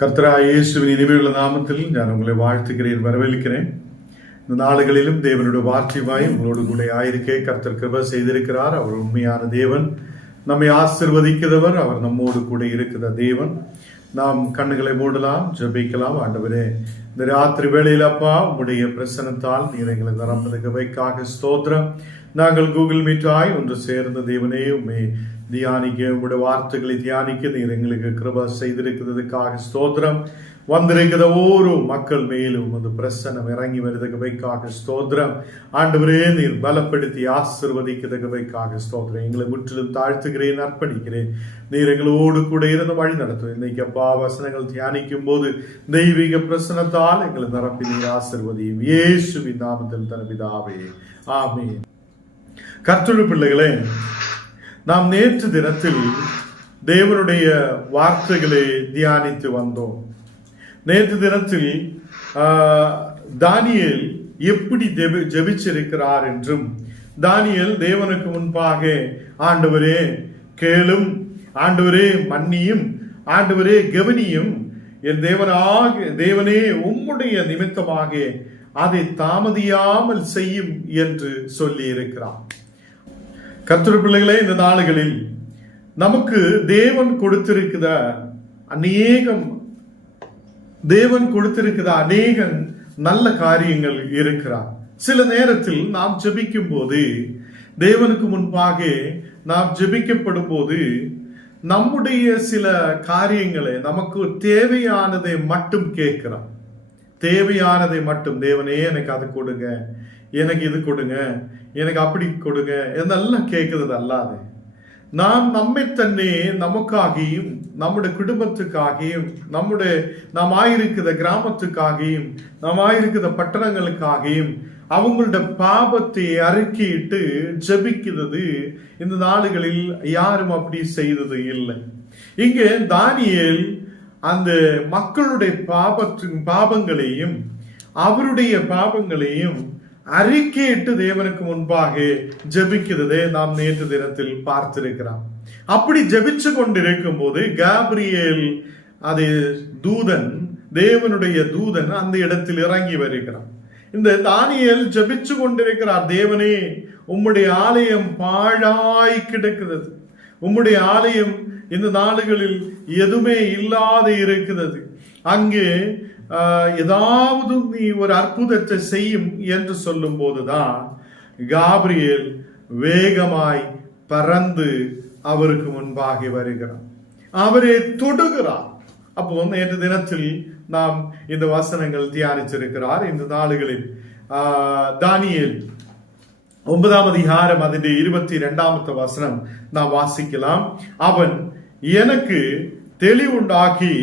கர்த்தரா இயேசுவின் இனிமையுள்ள நாமத்தில் நான் உங்களை வாழ்த்துகிறேன் வரவேற்கிறேன். இந்த நாடுகளிலும் தேவனுடைய வார்த்தைவாய் உங்களோடு கூட ஆயிருக்கே கர்த்தர் கிருப செய்திருக்கிறார். அவர் உண்மையான தேவன். நம்மை ஆசிர்வதிக்கிறவர் அவர் நம்மோடு கூட இருக்கிற தேவன். நாம் கண்ணுகளை மூடலாம் ஜபிக்கலாம் ஆண்டவரே. இந்த ராத்திரி வேளையில் அப்பா உங்களுடைய பிரசனத்தால் நீரைகளை எங்களை வைக்காக ஸ்தோத்திரம். நாங்கள் கூகுள் மீட்டாய் ஒன்று சேர்ந்த தேவனே உண்மை தியானிக்க உங்களுடைய வார்த்தைகளை தியானிக்க நீர் எங்களுக்கு கிருபா செய்திருக்கிறதுக்காக ஸ்தோத்திரம். வந்திருக்கிற ஒவ்வொரு மக்கள் மேலும் உமது பிரசனம் இறங்கி வருதுக்கு ஸ்தோத்திரம். ஆண்டவரே நீர் பலப்படுத்தி ஆசிர்வதிக்கிறதுக்கு ஸ்தோத்திரம். எங்களை முற்றிலும் தாழ்த்துகிறேன் அர்ப்பணிக்கிறேன். நீர் எங்களோடு கூட இருந்து வழி நடத்தும். இன்னைக்கு அப்பா வசனங்கள் தியானிக்கும் போது தெய்வீக பிரசனத்தால் எங்களை நிரப்பி நீர் ஆசிர்வதியும். இயேசுவின் நாமத்தில் தனபிதாவே ஆமே கர்த்தரு பிள்ளைகளே நாம் நேற்று தினத்தில் தேவனுடைய வார்த்தைகளை தியானித்து வந்தோம். நேற்று தினத்தில் தானியல் எப்படி ஜெபி ஜெபிச்சிருக்கிறார் என்றும் தானியல் தேவனுக்கு முன்பாக ஆண்டவரே கேளும். ஆண்டவரே மன்னியும். ஆண்டவரே கவனியும். என் தேவனாக தேவனே உம்முடைய நிமித்தமாக அதை தாமதியாமல் செய்யும் என்று சொல்லியிருக்கிறான் கத்திர பிள்ளைகளே இந்த நாளுகளில் நமக்கு தேவன் கொடுத்திருக்கிற அநேகம் தேவன் கொடுத்திருக்கிற அநேக நல்ல காரியங்கள் இருக்கிறார். சில நேரத்தில் நாம் ஜெபிக்கும் போது தேவனுக்கு முன்பாக நாம் ஜெபிக்கப்படும் போது நம்முடைய சில காரியங்களை நமக்கு தேவையானதை மட்டும் கேட்கிறோம் தேவையானதை மட்டும் தேவனே எனக்கு அது கொடுங்க. எனக்கு இது கொடுங்க எனக்கு அப்படி கொடுங்க இதெல்லாம் கேட்குறது அல்லாது நாம் நம்மை தன்னே நமக்காகியும் நம்முடைய குடும்பத்துக்காகியும் நம்முடைய நாம் ஆயிருக்கிற கிராமத்துக்காகியும் நாம் ஆயிருக்கிற பட்டணங்களுக்காகியும் அவங்களோட பாபத்தை அறிக்கையிட்டு ஜெபிக்கிறது. இந்த நாடுகளில் யாரும் அப்படி செய்தது இல்லை. இங்கே தானியல் அந்த மக்களுடைய பாபத்தின் பாபங்களையும் அவருடைய பாபங்களையும் அறிக்கையிட்டு தேவனுக்கு முன்பாக ஜெபிக்கிறதை நாம் நேற்று தினத்தில் பார்த்திருக்கிறோம். அப்படி ஜெபிச்சு கொண்டிருக்கும் போது காப்ரியேல் அது தூதன் தேவனுடைய தூதன் அந்த இடத்தில் இறங்கி வருகிறான். இந்த தானியல் ஜெபிச்சு கொண்டிருக்கிறார் தேவனே உம்முடைய ஆலயம் பாழாய் கிடக்கிறது. உம்முடைய ஆலயம் இந்த நாடுகளில் எதுவுமே இல்லாது இருக்கிறது. அங்கே ஏதாவது நீ ஒரு அற்புதத்தை செய்யும் என்று சொல்லும் போதுதான் காப்ரியல் வேகமாய் பறந்து அவருக்கு முன்பாகி வருகிறார் அவரை தொடுகிறார். அப்போ நேற்று தினத்தில் நாம் இந்த வசனங்கள் தியானிச்சிருக்கிறார். இந்த நாடுகளில் தானியல் ஒன்பதாம் அதிகாரம் அதன் இருபத்தி இரண்டாமത്തെ வசனம் நாம் வாசிக்கலாம். அவன் எனக்கு தெளிவுண்டாக்கி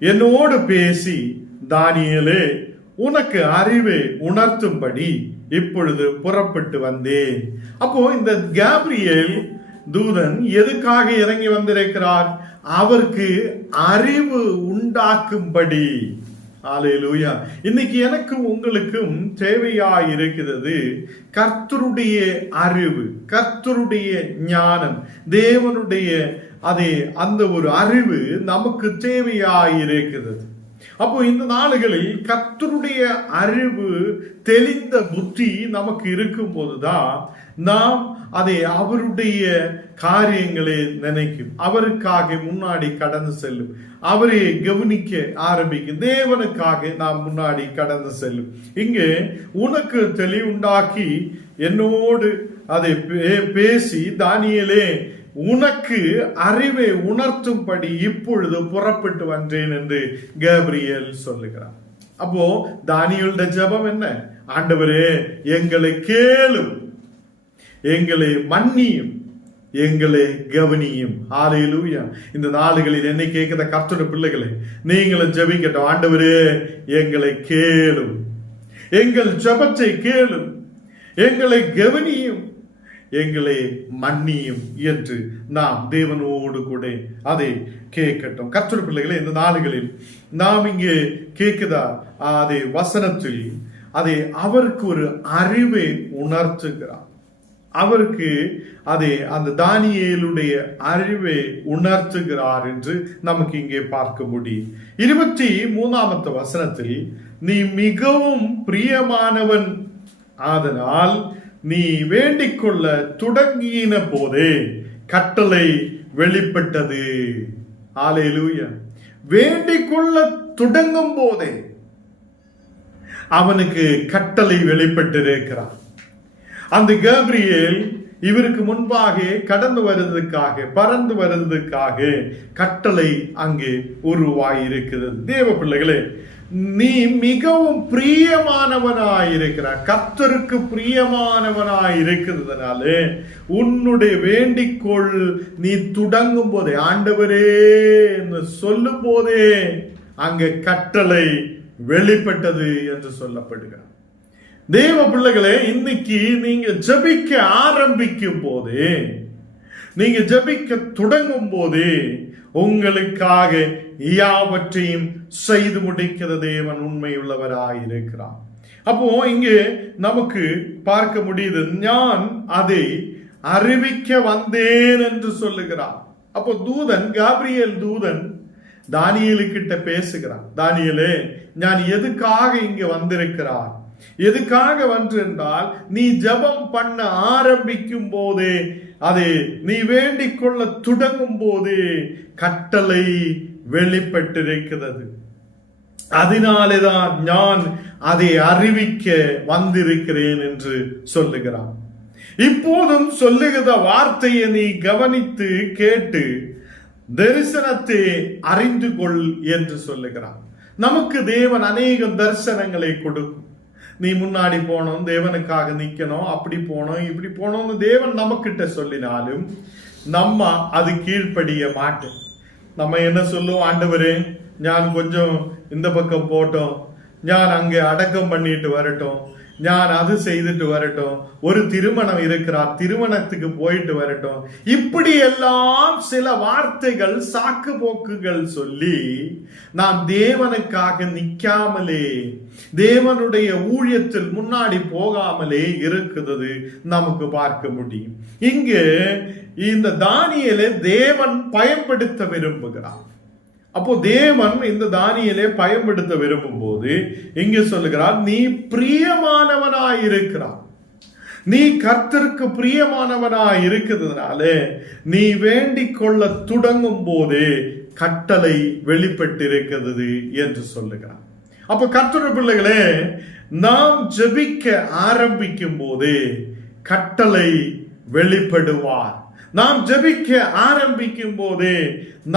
என்னோடு பேசி தானியலே உனக்கு அறிவை உணர்த்தும்படி இப்பொழுது புறப்பட்டு வந்தேன். அப்போ இந்த கேப்ரியல் தூதன் எதுக்காக இறங்கி வந்திருக்கிறார்? அவருக்கு அறிவு உண்டாக்கும்படி. ஆலையிலூயா இன்னைக்கு எனக்கும் உங்களுக்கும் தேவையா இருக்கிறது கர்த்தருடைய அறிவு கர்த்தருடைய ஞானம். தேவனுடைய அதே அந்த ஒரு அறிவு நமக்கு தேவையா இருக்கிறது அப்போ இந்த நாளுகளில் கர்த்தருடைய அறிவு தெளிந்த புத்தி நமக்கு இருக்கும் போதுதான் நாம் அதை அவருடைய காரியங்களை நினைக்கும். அவருக்காக முன்னாடி கடந்து செல்லும். அவரை கவனிக்க ஆரம்பிக்கும். தேவனுக்காக நாம் முன்னாடி கடந்து செல்லும். இங்கே உனக்கு தெளிவுண்டாக்கி என்னோடு அதை பே- பேசி தானியலே உனக்கு அறிவை உணர்த்தும்படி இப்பொழுது புறப்பட்டு வந்தேன் என்று கேப்ரியல் சொல்லுகிறார் அப்போ தானியலுடைய ஜெபம் என்ன? ஆண்டவரே எங்களை கேளும். எங்களை மன்னியும் எங்களை கவனியும். ஆலையிலூயா இந்த நாடுகளில் என்னை கேட்கிற கர்த்தோட பிள்ளைகளே நீங்களும் ஜபிக்கட்டும் ஆண்டவரே எங்களை கேளும். எங்கள் ஜபத்தை கேளும். எங்களை கவனியும். எங்களை மன்னியும் என்று நாம் தேவனோடு கூட அதை கேட்கட்டும். கர்த்தர் பிள்ளைகளே இந்த நாடுகளில் நாம் இங்கே கேட்குதா அதை வசனத்தில் அதை அவருக்கு ஒரு அறிவை உணர்த்துகிறார். அவருக்கு அதை அந்த தானியலுடைய அறிவை உணர்த்துகிறார் என்று நமக்கு இங்கே பார்க்க முடியும். இருபத்தி மூணாமத்து வசனத்தில் நீ மிகவும் பிரியமானவன் ஆதலால் நீ வேண்டிக் கொள்ள தொடங்கின போதே கட்டளை வெளிப்பட்டது. ஆலேலூயா வேண்டிக்கொள்ள தொடங்கும் போதே அவனுக்கு கட்டளை வெளிப்பட்டிருக்கிறான். அந்த கேப்ரியல் இவருக்கு முன்பாக கடந்து வருவதற்காக பறந்து வருவதற்காக கட்டளை அங்கே உருவாயிருக்கிறது. தேவ பிள்ளைகளே நீ மிகவும் பிரியமானவனாயிருக்கிறார் கத்தருக்கு பிரியமானவனாயிருக்கிறதுனாலே உன்னுடைய வேண்டிக்கோள் நீ தொடங்கும் போதே ஆண்டவரே என்று சொல்லும் போதே அங்கே கட்டளை வெளிப்பட்டது என்று சொல்லப்படுகிறார் தேவ பிள்ளைகளே இன்னைக்கு நீங்க ஜபிக்க ஆரம்பிக்கும் போது நீங்க ஜபிக்க தொடங்கும் போதே உங்களுக்காக யாவற்றையும் செய்து முடிக்கிற தேவன் உண்மையுள்ளவராயிருக்கிறார் அப்போ இங்கே நமக்கு பார்க்க முடியுது நான் அதை அறிவிக்க வந்தேன் என்று சொல்லுகிறார். அப்போ தூதன் காப்ரியல் தூதன் தானியலுக்கிட்ட பேசுகிறான் தானியலே நான் எதுக்காக இங்க வந்திருக்கிறான் எதுக்காக வந்திருந்தால் நீ ஜபம் பண்ண ஆரம்பிக்கும் போது அதை நீ வேண்டிக் கொள்ள தொடங்கும் போதே கட்டளை வெளிப்பட்டிருக்கிறது. அதனாலேதான் நான் அதை அறிவிக்க வந்திருக்கிறேன் என்று சொல்லுகிறான். இப்போதும் சொல்லுகிற வார்த்தையை நீ கவனித்து கேட்டு தரிசனத்தை அறிந்து கொள் என்று சொல்லுகிறான். நமக்கு தேவன் அநேக தரிசனங்களை கொடுக்கும். நீ முன்னாடி போனோம் தேவனுக்காக நிற்கணும் அப்படி போனோம் இப்படி போனோம்னு தேவன் நமக்கிட்ட சொல்லினாலும் நம்ம அது கீழ்ப்படிய மாட்டோம். நம்ம என்ன சொல்லுவோம் ஆண்டவரே ஞான் கொஞ்சம் இந்த பக்கம் போட்டோம் ஞான் அங்கே அடக்கம் பண்ணிட்டு வரட்டும். ஞான் அது செய்துட்டு வரட்டும். ஒரு திருமணம் இருக்கிறார் திருமணத்துக்கு போயிட்டு வரட்டும். இப்படி எல்லாம் சில வார்த்தைகள் சாக்கு போக்குகள் சொல்லி நாம் தேவனுக்காக நிக்காமலே தேவனுடைய ஊழியத்தில் முன்னாடி போகாமலே இருக்குது நமக்கு பார்க்க முடியும். இங்கு இந்த தானியலை தேவன் பயன்படுத்த விரும்புகிறார். அப்போ தேவன் இந்த தானியலை பயன்படுத்த விரும்பும் போது இங்கு சொல்லுகிறார் நீ பிரியமானவனாய் இருக்கிறார் நீ கர்த்தருக்கு பிரியமானவனாய் இருக்கிறதுனால நீ வேண்டிக் கொள்ள தொடங்கும் போதே கட்டளை வெளிப்பட்டிருக்கிறது என்று சொல்லுகிறார். அப்ப கர்த்தர் பிள்ளைகளே நாம் ஜெபிக்க ஆரம்பிக்கும் போதே கட்டளை வெளிப்படுவார். நாம் ஜெபிக்க ஆரம்பிக்கும் போதே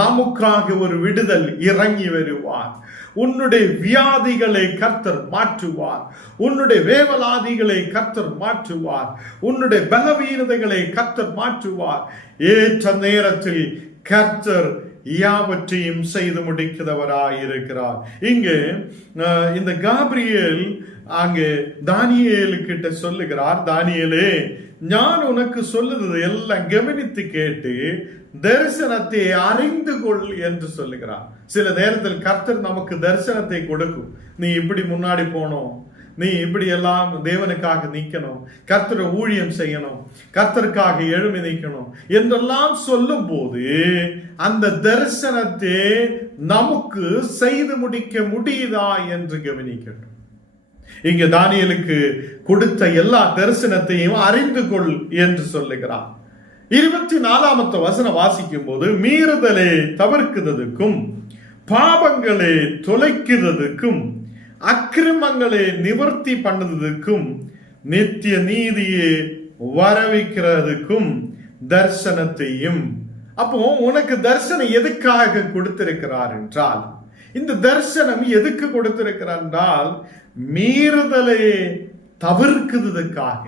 நமக்காக ஒரு விடுதல் இறங்கி வருவார். உன்னுடைய வியாதிகளை கர்த்தர் மாற்றுவார். உன்னுடைய வேவலாதிகளை கர்த்தர் மாற்றுவார். உன்னுடைய பலவீனதைகளை கர்த்தர் மாற்றுவார். ஏற்ற நேரத்தில் கர்த்தர் யாவற்றையும் செய்து முடிக்கிறவராய் இருக்கிறார் இங்கு இந்த காப்ரியேல் அங்கே தானியேலு கிட்ட சொல்லுகிறார் தானியலே நான் உனக்கு சொல்லுறது எல்லாம் கவனித்து கேட்டு தரிசனத்தை அறிந்து கொள் என்று சொல்லுகிறார். சில நேரத்தில் கர்த்தர் நமக்கு தரிசனத்தை கொடுக்கும். நீ இப்படி முன்னாடி போனோம் நீ இப்படி எல்லாம் தேவனுக்காக நிற்கணும். கர்த்தரை ஊழியம் செய்யணும். கர்த்தருக்காக எழுமி நிற்கணும் என்றெல்லாம் சொல்லும் போது அந்த தரிசனத்தை நமக்கு செய்து முடிக்க முடியுதா என்று கவனிக்கட்டும். இங்க தானியலுக்கு கொடுத்த எல்லா தரிசனத்தையும் அறிந்து கொள் என்று சொல்லுகிறார். இருபத்தி நாலாமத்த வசனம் வாசிக்கும் போது மீறுதலே தவிர்க்கிறதுக்கும் பாபங்களே தொலைக்கிறதுக்கும் அக்கிரமங்களை நிவர்த்தி பண்ணதுக்கும் நித்திய நீதியை வரவிக்கிறதுக்கும் தர்சனத்தையும். அப்போ உனக்கு தர்சனம் எதுக்காக கொடுத்திருக்கிறார் என்றால் இந்த தர்சனம் எதுக்கு கொடுத்திருக்கிறார் என்றால் மீறுதலை தவிர்க்குதுக்காக.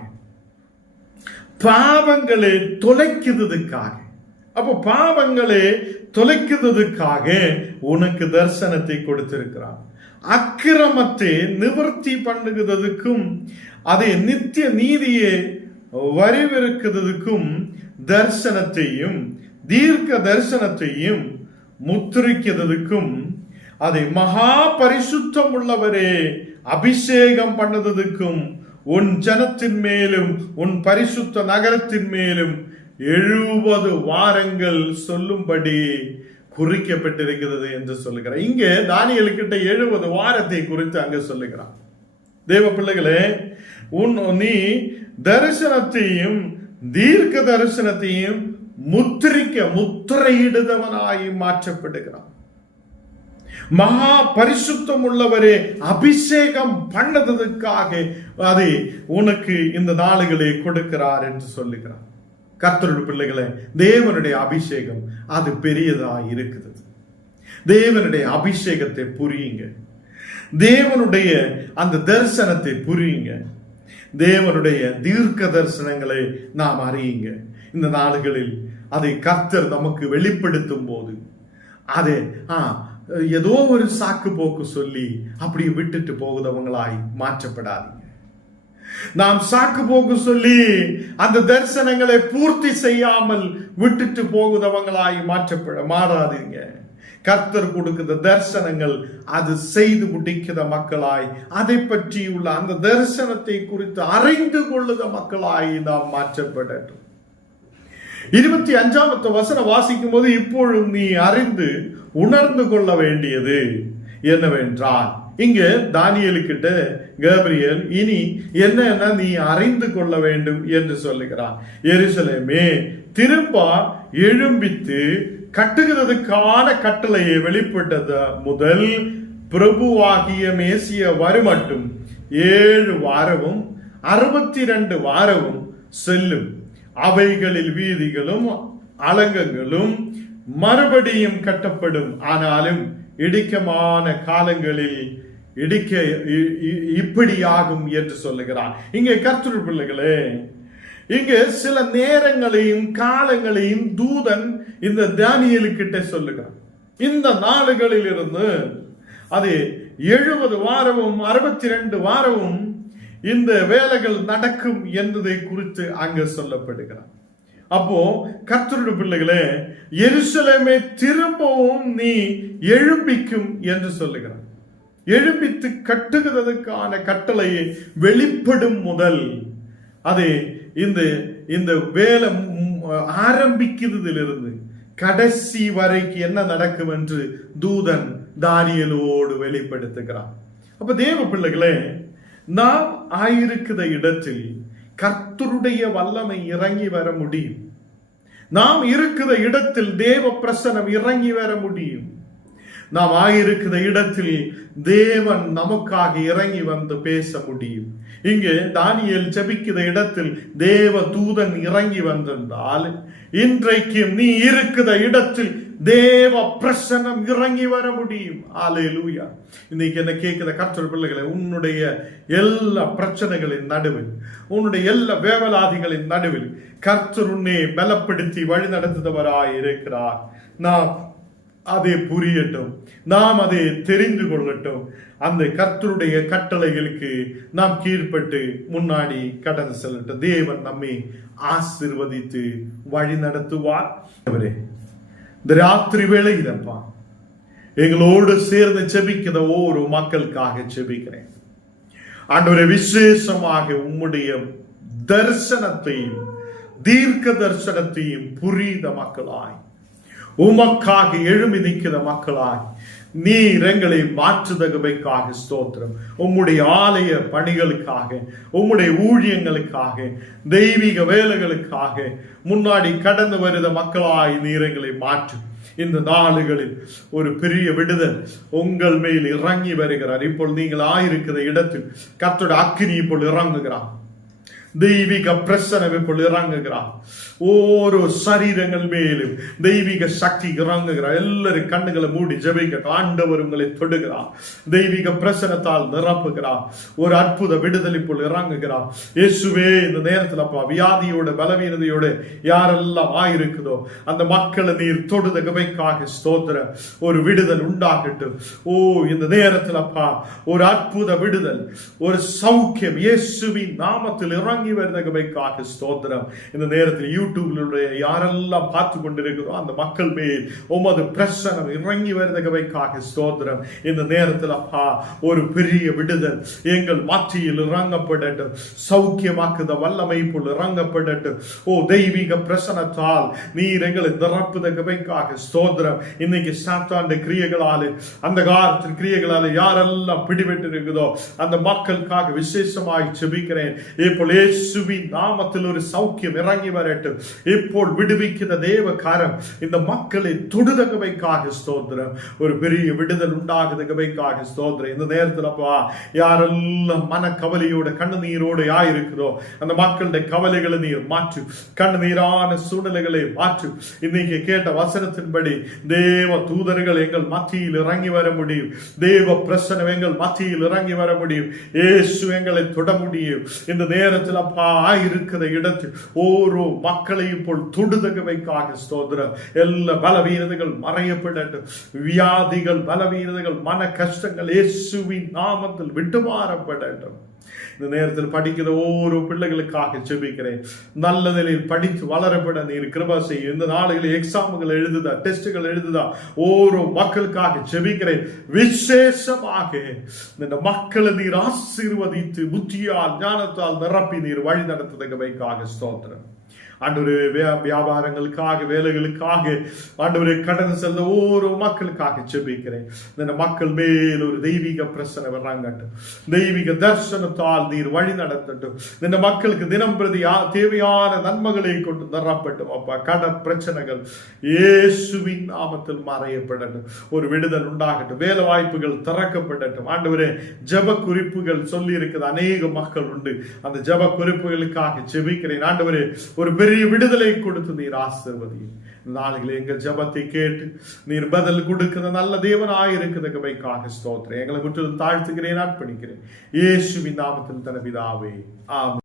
பாவங்களை தொலைக்குதுக்காக. அப்போ பாவங்களை தொலைக்குதுக்காக உனக்கு தரிசனத்தை கொடுத்திருக்கிறான். அக்கிரமத்தை நிவர்த்தி பண்ணுகிறதுக்கும் அதை நித்திய நீதியை வரவிருக்கிறதுக்கும் தரிசனத்தையும் தீர்க்க தரிசனத்தையும் முத்திரிக்கிறதுக்கும் அதை மகா பரிசுத்தம் உள்ளவரே அபிஷேகம் பண்ணதுக்கும் உன் ஜனத்தின் மேலும் உன் பரிசுத்த நகரத்தின் மேலும் எழுபது வாரங்கள் சொல்லும்படி குறிக்கப்பட்டிருக்கிறது என்று சொல்லுகிறார். இங்கே தானியலுக்கிட்ட எழுபது வாரத்தை குறித்து அங்க சொல்லுகிறான் தேவ பிள்ளைகளே உன் நீ தரிசனத்தையும் தீர்க்க தரிசனத்தையும் முத்திரிக்க முத்திரையிடுதவனாய் மாற்றப்படுகிறான் மகா பரிசுத்தம் உள்ளவரே அபிஷேகம் பண்ணதுக்காக அதை உனக்கு இந்த நாளுகளை கொடுக்கிறார் என்று சொல்லுகிறார். கர்த்தருடைய பிள்ளைகளை தேவனுடைய அபிஷேகம் அது பெரியதா இருக்குது. தேவனுடைய அபிஷேகத்தை புரியுங்க. தேவனுடைய அந்த தரிசனத்தை புரியுங்க. தேவனுடைய தீர்க்க தரிசனங்களை நாம் அறியுங்க. இந்த நாடுகளில் அதை கர்த்தர் நமக்கு வெளிப்படுத்தும் போது அதை ஆ ஏதோ ஒரு சாக்கு போக்கு சொல்லி அப்படி விட்டுட்டு போகுதவங்களாய் மாற்றப்படாதீங்க. நாம் சாக்கு போக்கு சொல்லி அந்த தரிசனங்களை பூர்த்தி செய்யாமல் விட்டுட்டு போகுதவங்களாய் மாற்றப்பட மாறாதீங்க. கர்த்தர் கொடுக்கிற தரிசனங்கள் அது செய்து முடிக்கிற மக்களாய் அதை பற்றி உள்ள அந்த தரிசனத்தை குறித்து அறிந்து கொள்ளுத மக்களாய் நாம் மாற்றப்படட்டும். இருபத்தி அஞ்சாவது வசனம் வாசிக்கும் போது இப்பொழுது நீ அறிந்து உணர்ந்து கொள்ள வேண்டியது என்னவென்றால் இங்க தானியலுக்கிட்ட கேப்ரியல் இனி என்னன்னா நீ அறிந்து கொள்ள வேண்டும் என்று சொல்லுகிறான். எருசலேமே திரும்ப எழும்பித்து கட்டுகிறதுக்கான கட்டளையை வெளிப்பட்டது முதல் பிரபுவாகிய மேசிய வருமட்டும் ஏழு வாரமும் அறுபத்தி ரெண்டு வாரமும் செல்லும். அவைகளில் வீதிகளும் அலங்கங்களும் மறுபடியும் கட்டப்படும். ஆனாலும் இடிக்கமான காலங்களில் இடிக்க இ- இப்படியாகும் என்று சொல்லுகிறார். இங்கே கர்த்தர் பிள்ளைகளே இங்கே சில நேரங்களையும் காலங்களையும் தூதன் இந்த தானியலுக்கிட்ட சொல்லுகிறான் இந்த நாடுகளில் இருந்து அது எழுபது வாரமும் அறுபத்தி ரெண்டு வாரமும் இந்த வேலைகள் நடக்கும் என்பதை குறித்து அங்க சொல்லப்படுகிறார். அப்போ கர்த்தருடைய பிள்ளைகளே எருசலேமே திரும்பவும் நீ எழும்பிக்கும் என்று சொல்லுகிறார். எழுப்பித்து கட்டுகிறதுக்கான கட்டளையை வெளிப்படும் முதல் அது இந்த இந்த வேலை ஆரம்பிக்கிறதிலிருந்து கடைசி வரைக்கு என்ன நடக்கும் என்று தூதன் தானியலோடு வெளிப்படுத்துகிறான் அப்ப தேவ பிள்ளைகளே நாம் ஆயிருக்கிற இடத்தில் கர்த்தருடைய வல்லமை இறங்கி வர முடியும். நாம் இருக்கிற இடத்தில் தேவ பிரசனம் இறங்கி வர முடியும். நாம் ஆயிருக்கிற இடத்தில் தேவன் நமக்காக இறங்கி வந்து பேச முடியும். இங்கு தானியல் ஜெபிக்கிற இடத்தில் தேவ தூதன் இறங்கி வந்திருந்தால் இன்றைக்கு நீ இருக்கிற இடத்தில் தேவ பிரசனம் இறங்கி வர முடியும். ஆலேலூயா இன்னைக்கு என்ன கேட்கிற கற்றல் பிள்ளைகளை உன்னுடைய எல்லா பிரச்சனைகளின் நடுவில் உன்னுடைய எல்லா வேவலாதிகளின் நடுவில் கர்த்தர் உன்னை பலப்படுத்தி வழி நடத்துதவராய் இருக்கிறார். நாம் அதை புரியட்டும். நாம் அதை தெரிந்து கொள்ளட்டும். அந்த கர்த்தருடைய கட்டளைகளுக்கு நாம் கீழ்ப்பட்டு முன்னாடி கடந்து செல்லட்டும். தேவன் நம்மை ஆசிர்வதித்து வழி நடத்துவார். அவரே இந்த ராத்திரி வேளை இதப்பா. எங்களோடு சேர்ந்து செபிக்கிற ஒவ்வொரு மக்களுக்காக செபிக்கிறேன் ஆண்டவரே விசேஷமாக உம்முடைய தரிசனத்தையும் தீர்க்க தரிசனத்தையும் புரிந்த மக்களாய் உமக்காக எழுமி நிற்கிற மக்களாய் நீர் எங்களை மாற்றுதகமைக்காக ஸ்தோத்திரம். உம்முடைய ஆலய பணிகளுக்காக உம்முடைய ஊழியங்களுக்காக தெய்வீக வேலைகளுக்காக முன்னாடி கடந்து வருத மக்களாய் நீர் எங்களை மாற்று. இந்த நாளுகளில் ஒரு பெரிய விடுதல் உங்கள் மேல் இறங்கி வருகிறார். இப்பொழுது நீங்கள் ஆயிருக்கிற இடத்தில் கத்தோட அக்கினி இப்பொழுது இறங்குகிறார். தெய்வீக பிரசனம் இப்பொழுது இறங்குகிறார் ஓரோ சரீரங்கள் மேலும் தெய்வீக சக்தி இறங்குகிறார் எல்லாரும் கண்ணுகளை மூடி ஜெபிக்க ஆண்டவர் உங்களை தொடுகிறார் தெய்வீக பிரசனத்தால் நிரப்புகிறார் ஒரு அற்புத விடுதலை இப்பொழுது இறங்குகிறார் இயேசுவே இந்த நேரத்தில் அப்பா வியாதியோட பலவீனதையோட யாரெல்லாம் ஆயிருக்குதோ அந்த மக்களை நீர் தொடுத கவைக்காக ஸ்தோத்திர ஒரு விடுதல் உண்டாகட்டும். ஓ இந்த நேரத்தில் அப்பா ஒரு அற்புத விடுதல் ஒரு சௌக்கியம் இயேசுவின் நாமத்தில் இறங்க இறங்கி வருதகமைக்காக ஸ்தோத்திரம். இந்த நேரத்தில் யூடியூப்லுடைய யாரெல்லாம் பார்த்து கொண்டிருக்கிறோம் அந்த மக்கள் மேல் உமது பிரசனம் இறங்கி வருதகமைக்காக ஸ்தோத்திரம். இந்த நேரத்தில் அப்பா ஒரு பெரிய விடுதல். எங்கள் மாற்றியில் இறங்கப்படட்டும். சௌக்கியமாக்குத வல்லமை போல் இறங்கப்படட்டும். ஓ தெய்வீக பிரசனத்தால் நீர் எங்களை நிரப்புதகவைக்காக ஸ்தோத்திரம். இன்னைக்கு சாத்தாண்ட கிரியைகளாலே அந்த காலத்தின் கிரியைகளாலே யாரெல்லாம் பிடிபட்டு இருக்குதோ அந்த மக்களுக்காக விசேஷமாய் செபிக்கிறேன் இப்போ இயேசுவின் நாமத்தில் ஒரு சௌக்கியம் இறங்கி வரட்டும். இப்போ விடுவிக்கிற தேவ காரம் இந்த மக்களை தொடுதகவைக்காக ஸ்தோத்திரம். ஒரு பெரிய விடுதல் உண்டாகுதகவைக்காக ஸ்தோத்திரம். இந்த நேரத்தில் அப்பா யாரெல்லாம் மன கவலையோட கண்ணுநீரோடு ஆயிருக்கிறோ அந்த மக்களுடைய கவலைகளை நீர் மாற்று. கண்ணுநீரான சூழ்நிலைகளை மாற்று. இன்னைக்கு கேட்ட வசனத்தின்படி தேவ தூதர்கள் எங்கள் மத்தியில் இறங்கி வர முடியும். தேவ பிரசனம் எங்கள் மத்தியில் இறங்கி வர முடியும். இயேசு எங்களை தொட முடியும். இந்த நேரத்தில் இருக்கிற இடத்தில் ஓரோ மக்களையும் போல் துடுதகவைக்காக ஸ்தோத்திரம். எல்லா பலவீனதைகள் மறையப்படட்டும். வியாதிகள் பலவீனதைகள் மன கஷ்டங்கள் இயேசுவின் நாமத்தில் விட்டுமாறப்படட்டும். இந்த நேரத்தில் படிக்கிற ஒவ்வொரு பிள்ளைகளுக்காக செபிக்கிறேன் நல்ல நிலையில் படித்து வளரப்பட நீர் கிருபா செய்யும் இந்த நாடுகளில் எக்ஸாம்கள் எழுதுதா டெஸ்ட்டுகள் எழுதுதா ஒவ்வொரு மக்களுக்காக செபிக்கிறேன் விசேஷமாக இந்த மக்களை நீர் ஆசீர்வதித்து புத்தியால் ஞானத்தால் நிரப்பி நீர் வழி நடத்துதகவைக்காக ஸ்தோத்திரம். ஆண்டவரே வியா- வியாபாரங்களுக்காக வேலைகளுக்காக ஆண்டவரே கடன் செல்ல ஒரு மக்களுக்காக செபிக்கிறேன் இந்த மக்கள் மேல் ஒரு தெய்வீக பிரச்சனை வர்றாங்கட்டும். தெய்வீக தர்சனத்தால் நீர் வழி நடத்தட்டும். இந்த மக்களுக்கு தினம் பிரதி தேவையான நன்மைகளை கொண்டு தரப்பட்டும் அப்பா. கடன் பிரச்சனைகள் இயேசுவின் நாமத்தில் மறையப்படட்டும். ஒரு விடுதல் உண்டாகட்டும். வேலை வாய்ப்புகள் திறக்கப்படட்டும். ஆண்டவரே ஜெப குறிப்புகள் சொல்லி இருக்கிற அநேக மக்கள் உண்டு. அந்த ஜெப குறிப்புகளுக்காக செபிக்கிறேன் ஆண்டவரே ஒரு பெரிய விடுதலை கொடுத்து நீர் ஆசிர்வதியும் நாளைகளே எங்கள் ஜெபத்தை கேட்டு நீர் பதில் கொடுக்கிற நல்ல தேவனாய் இருக்கிறதுக்காக ஸ்தோத்திரம். எங்களை முற்றிலும் தாழ்த்துகிறேன் அர்ப்பணிக்கிறேன். இயேசுவின் நாமத்தில் தனபிதாவே பிதாவே